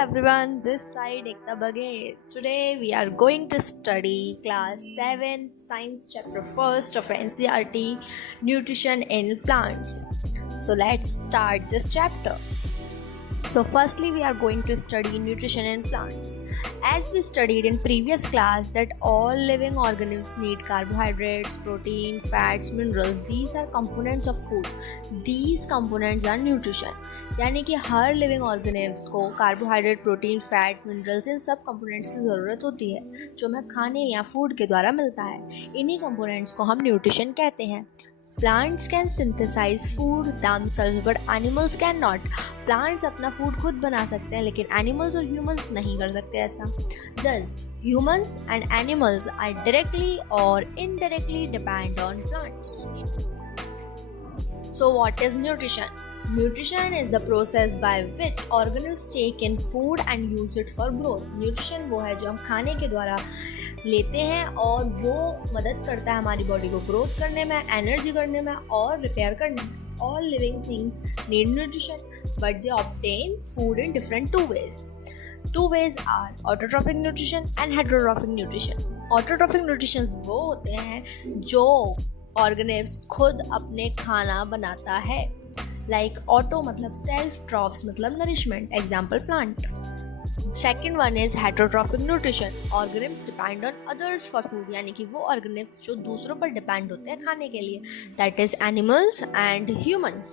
everyone, this side Ekta Bage. Today we are going to study class 7 science chapter 1st of NCERT nutrition in plants. So let's start this chapter. So firstly we are going to study nutrition in plants. As we studied in previous class that all living organisms need carbohydrates, protein, fats, minerals. These are components of food. These components are nutrition. यानी कि हर living ऑर्गेनिव्स को carbohydrate, protein, fat, minerals in सब components की ज़रूरत होती है जो हमें खाने या फूड के द्वारा मिलता है. इन्हीं कंपोनेंट्स को हम न्यूट्रिशन कहते हैं. Plants can synthesize food themselves but animals cannot. Plants अपना फूड खुद बना सकते हैं लेकिन animals और humans नहीं कर सकते ऐसा. Thus, humans and animals are directly or indirectly depend on plants. So what is nutrition? Nutrition is the process by which organisms take in food and use it for growth. Nutrition वो है जो हम खाने के द्वारा लेते हैं और वो मदद करता है हमारी बॉडी को ग्रोथ करने में, एनर्जी करने में और रिपेयर करने में. All living things need nutrition, but they obtain food in different two ways. Two ways are autotrophic nutrition and heterotrophic nutrition. Autotrophic nutrition वो होते हैं जो ऑर्गेनिव्स खुद अपने खाना बनाता है. लाइक ऑटो मतलब सेल्फ, ट्रॉफ्स मतलब nourishment, example plant. Second one is heterotrophic nutrition. Organisms depend on others for food, यानी कि वो ऑर्गेनिव्स जो दूसरों पर डिपेंड होते हैं खाने के लिए. That is animals and humans.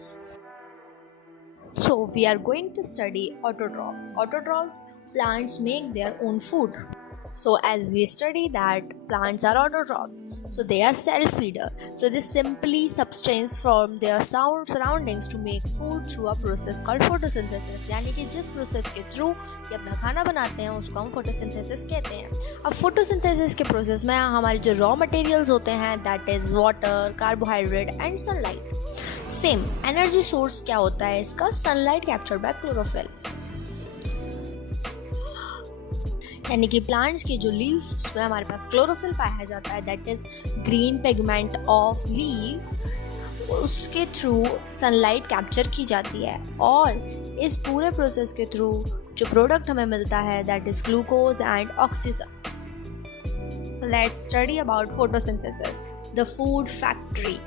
So we are going to study autotrophs. Autotrophs plants make their own food. So as we study that plants are autotrophs, so they are self-feeder. So they simply substrains from their surroundings to make food through a process called photosynthesis. यानी कि जिस process के through ये अपना खाना बनाते हैं उसको हम फोटोसिंथेसिस कहते हैं. अब फोटोसिंथेसिस के प्रोसेस में हमारे जो रॉ मटेरियल्स होते हैं that is water, carbohydrate and sunlight. Same energy source क्या होता है इसका? Sunlight captured by chlorophyll. यानी कि प्लांट्स की जो लीव्स में हमारे पास क्लोरोफिल पाया जाता है that is green pigment of leave, उसके थ्रू सनलाइट कैप्चर की जाती है और इस पूरे प्रोसेस के थ्रू जो प्रोडक्ट हमें मिलता है that is glucose and oxygen. Let's study about photosynthesis. The food factory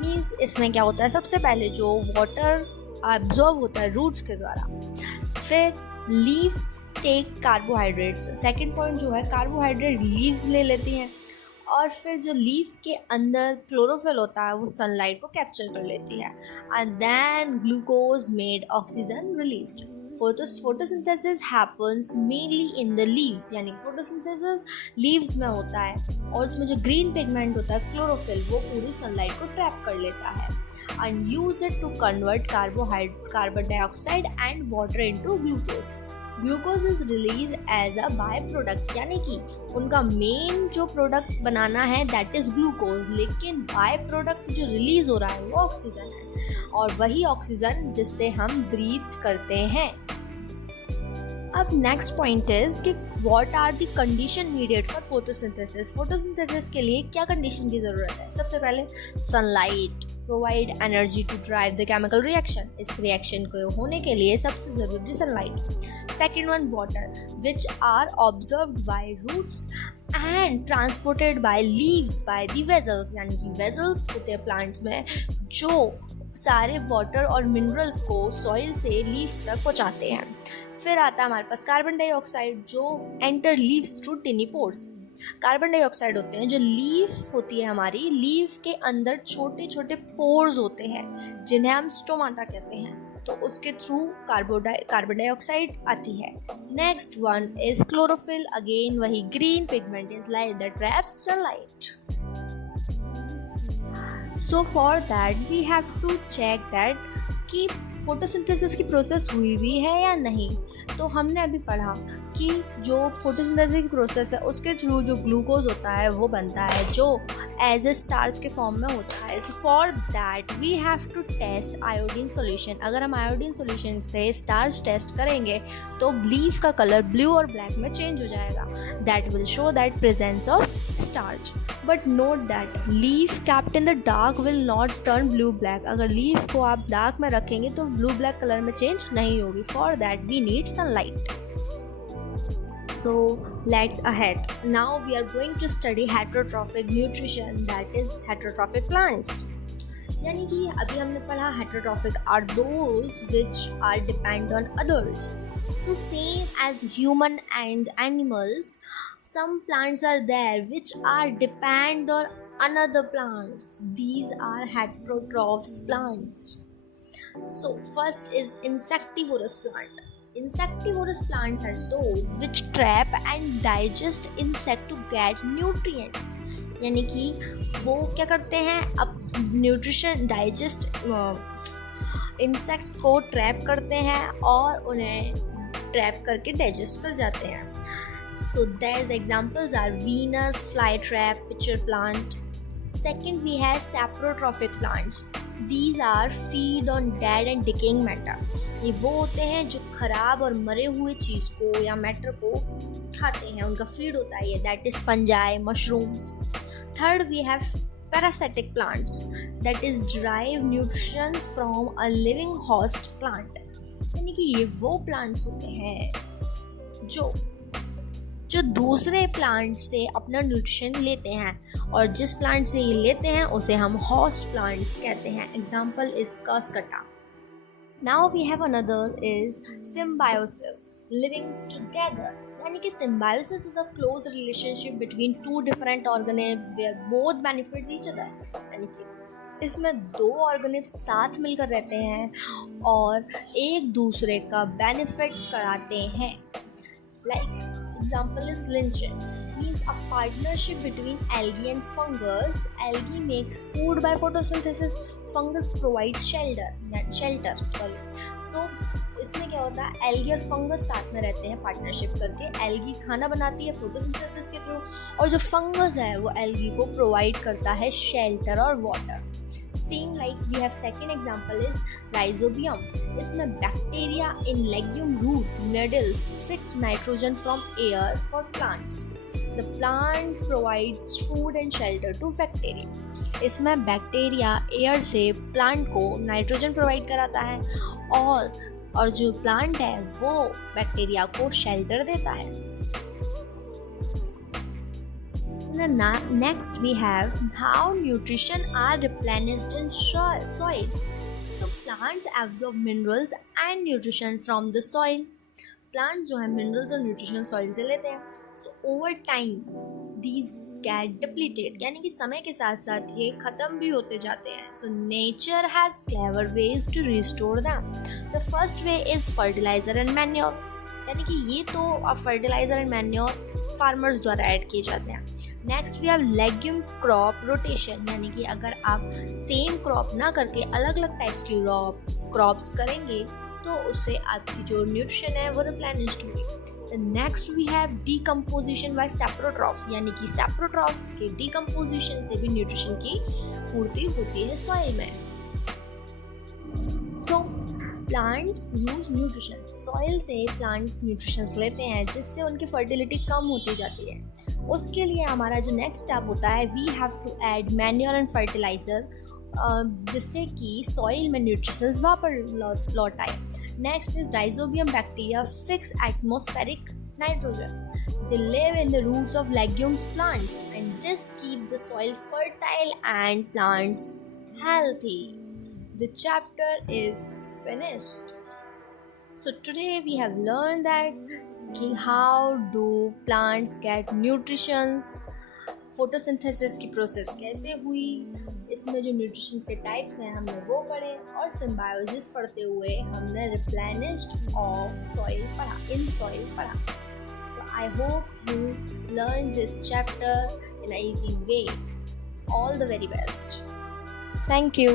means इसमें क्या होता है? सबसे पहले जो वाटर एब्जॉर्ब होता है रूट्स के द्वारा, फिर leaves take carbohydrates. Second point जो है कार्बोहाइड्रेट लीव्स ले लेती हैं और फिर जो लीफ के अंदर क्लोरोफिल होता है वो सनलाइट को कैप्चर कर लेती है and then glucose made oxygen released. Photosynthesis happens mainly in the leaves, यानी फोटोसिंथेसिस लीव्स में होता है और उसमें जो ग्रीन पिगमेंट होता है क्लोरोफिल वो पूरी सनलाइट को ट्रैप कर लेता है and use it to convert carbon dioxide and water into glucose. Glucose is release as a by product, यानी कि उनका मेन जो प्रोडक्ट बनाना है दैट इज ग्लूकोज, लेकिन बाय प्रोडक्ट जो रिलीज हो रहा है वो ऑक्सीजन है और वही ऑक्सीजन जिससे हम ब्रीथ करते हैं. अब नेक्स्ट पॉइंट इज कि what are the condition needed for photosynthesis. Photosynthesis के लिए क्या कंडीशन की ज़रूरत है? सबसे पहले sunlight provide energy to drive the chemical reaction. इस रिएक्शन को होने के लिए सबसे ज़रूरी sunlight. Second one water which are observed by roots and transported by leaves by the vessels, यानी कि वेजल्स होते हैं प्लांट्स में जो सारे वाटर और मिनरल्स को सॉइल से लीव्स तक पहुंचाते हैं. फिर आता है हमारे पास कार्बन डाइऑक्साइड जो enter leaves through टिनी pores. Carbon dioxide होते हैं जो लीफ होती है हमारी, लीफ के अंदर छोटे छोटे पोर्स होते हैं जिन्हें हम स्टोमाटा कहते हैं, तो उसके थ्रू कार्बन डाइऑक्साइड आती है. Next one is chlorophyll. Again वही green pigment is like that traps sunlight. So for that we have to check that कि फोटोसिंथेसिस की प्रोसेस हुई भी है या नहीं. तो हमने अभी पढ़ा कि जो फोटोसिंथेसिस की प्रोसेस है उसके थ्रू जो ग्लूकोज होता है वो बनता है जो एज ए स्टार्च के फॉर्म में होता है. So for that we have to test iodine solution. अगर हम आयोडीन सॉल्यूशन से स्टार्च टेस्ट करेंगे तो लीफ का कलर ब्लू और ब्लैक में चेंज हो जाएगा. That will show that presence of starch. But note that leaf kept in the dark will not turn blue black. अगर लीफ को आप डार्क में रखेंगे तो ब्लू ब्लैक कलर में चेंज नहीं होगी. For that we need sunlight. sunlight. So let's ahead. Now we are going to study heterotrophic nutrition, that is heterotrophic plants. यानी कि अभी हमने पढ़ा heterotrophic are those which are depend on others. So same as human and animals, some plants are there which are depend on another plants. These are heterotrophs plants. So first is insectivorous plant. Insectivorous plants are those which trap and digest insect to get nutrients. यानी कि वो क्या करते हैं, अब nutrition digest insects को trap करते हैं और उन्हें ट्रैप करके डाइजेस्ट कर जाते हैं. So there's examples are Venus flytrap, pitcher plant. Second we have saprotrophic plants. These are feed on dead and decaying matter. ये वो होते हैं जो खराब और मरे हुए चीज़ को या मैटर को खाते हैं, उनका फीड होता है ये, that is fungi, mushrooms. Third we have parasitic plants, that is derive nutrition from a living host plant. यानी कि ये वो प्लांट्स होते हैं जो दूसरे प्लांट से अपना न्यूट्रिशन लेते हैं, और जिस प्लांट से ये लेते हैं उसे हम होस्ट प्लांट्स कहते हैं. Example is Cuscuta. Now we have another is symbiosis, living together. यानी कि symbiosis is a close relationship between two different organisms where both benefits each other. यानी कि इसमें दो ऑर्गेनिम्स साथ मिलकर रहते हैं और एक दूसरे का बेनिफिट कराते हैं. Like example is lynching, means a partnership between algae and fungus. Algae makes food by photosynthesis, fungus provides shelter. So इसमें क्या होता है, एल्गी और फंगस साथ में रहते हैं पार्टनरशिप करके. एल्गी खाना बनाती है फोटोसिंथेसिस के थ्रू, और जो फंगस है वो एल्गी को प्रोवाइड करता है शेल्टर और water. Same like we have second example is Rhizobium. इसमें bacteria in legume root nodules fix nitrogen from air for plants. The plant provides food and shelter to bacteria. इसमें bacteria air से plant को nitrogen provide कराता है और जो plant है वो बैक्टीरिया को शेल्टर देता है. Next we have how nutrition are replenished in soil. So plants absorb minerals and nutrition from the soil. Plants जो है minerals और nutrition soil से लेते हैं. So over time these get depleted, यानी कि समय के साथ साथ ये ख़त्म भी होते जाते हैं. So nature has clever ways to restore them. The first way is fertilizer and manure. यानी कि ये तो फर्टिलाइजर एंड मैन्योर फार्मर्स द्वारा ऐड किए जाते हैं. Next we have legume crop rotation, यानी कि अगर आप सेम क्रॉप ना करके अलग अलग टाइप्स की क्रॉप्स करेंगे तो उससे आपकी जो न्यूट्रिशन है वो रिप्लेनिश्ड होगी. Next we have decomposition by saprotroph, यानी कि सैप्रोट्रॉफ्स के डीकम्पोजिशन से भी न्यूट्रिशन की पूर्ति होती है सॉइल में. So plants use nutrition, soil से प्लांट्स न्यूट्रिशंस लेते हैं जिससे उनकी फर्टिलिटी कम होती जाती है. उसके लिए हमारा जो नेक्स्ट स्टेप होता है we have to add manure and fertilizer, जिससे कि सॉइल में न्यूट्रिशंस वापस लौट आए. Next is rhizobium bacteria fix atmospheric nitrogen. They live in the roots of legumes plants and this keep the soil fertile and plants healthy. The chapter is finished. So today we have learned that how do plants get nutritions, photosynthesis की process कैसे हुई, इसमें जो nutritions के types हैं हमने वो पढ़े, और सिम्बायोसिस पढ़ते हुए हमने रिप्लेनिश्ड ऑफ सॉइल पढ़ा, इन सॉइल पढ़ा. So I hope you learned this chapter in an easy way. All the very best. Thank you.